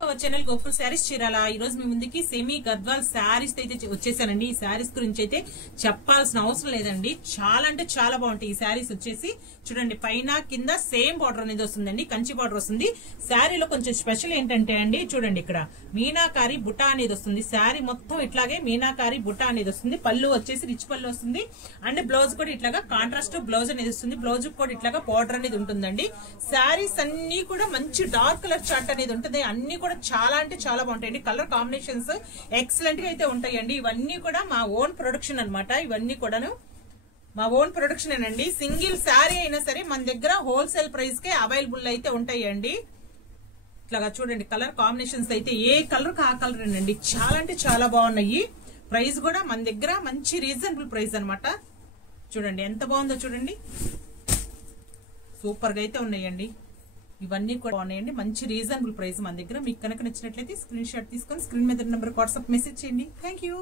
Channel Gokul saris Chirala ఈ రోజు మీ ముందుకి సెమీ గద్వాల్ శారీస్ అయితే వచ్చేసానండి. ఈ శారీస్ గురించి అయితే చెప్పాల్సిన అవసరం లేదండి. చాలా అంటే చాలా బాగుంటాయి. ఈ శారీస్ వచ్చేసి చూడండి, పైన కింద సేమ్ బార్డర్ అనేది వస్తుందండి, కంచి బార్డర్ వస్తుంది. శారీలో కొంచెం స్పెషల్ ఏంటంటే అండి, చూడండి ఇక్కడ మీనాకారి బుట్ట అనేది వస్తుంది. శారీ మొత్తం ఇట్లాగే మీనాకారి బుట్ట అనేది వస్తుంది. పళ్ళు వచ్చేసి రిచ్ పళ్ళు వస్తుంది. అండ్ బ్లౌజ్ కూడా ఇట్లాగా కాంట్రాస్ట్ బ్లౌజ్ అనేది వస్తుంది. బ్లౌజ్ కూడా ఇట్లాగా బార్డర్ అనేది ఉంటుందండి. శారీస్ అన్ని కూడా మంచి డార్క్ కలర్ చార్ట్ అనేది ఉంటుంది. అన్ని కూడా చాలా అంటే చాలా బాగుంటాయండి. కలర్ కాంబినేషన్స్ ఎక్సలెంట్ గా అయితే ఉంటాయండి. ఇవన్నీ కూడా మా ఓన్ ప్రొడక్షన్ అన్నమాట. ఇవన్నీ కూడాను మా ఓన్ ప్రొడక్షన్ అండి. సింగిల్ శారీ అయినా సరే మన దగ్గర హోల్సేల్ ప్రైస్ కే అవైలబుల్ అయితే ఉంటాయండి. ఇట్లాగా చూడండి, కలర్ కాంబినేషన్స్ అయితే ఏ కలర్ కా కలర్ అండి, చాలా అంటే చాలా బాగున్నాయి. ప్రైస్ కూడా మన దగ్గర మంచి రీజనబుల్ ప్రైస్ అన్నమాట. చూడండి ఎంత బాగుందో చూడండి, సూపర్ గా అయితే ఉన్నాయండి. ఇవన్నీ కూడా బాగున్నాయండి, మంచి రీజనబుల్ ప్రైస్ మన దగ్గర. మీకు కనుక నచ్చినట్లయితే స్క్రీన్ షాట్ తీసుకొని స్క్రీన్ మీద నెంబర్ వాట్సాప్ మెసేజ్ చేయండి. Thank you.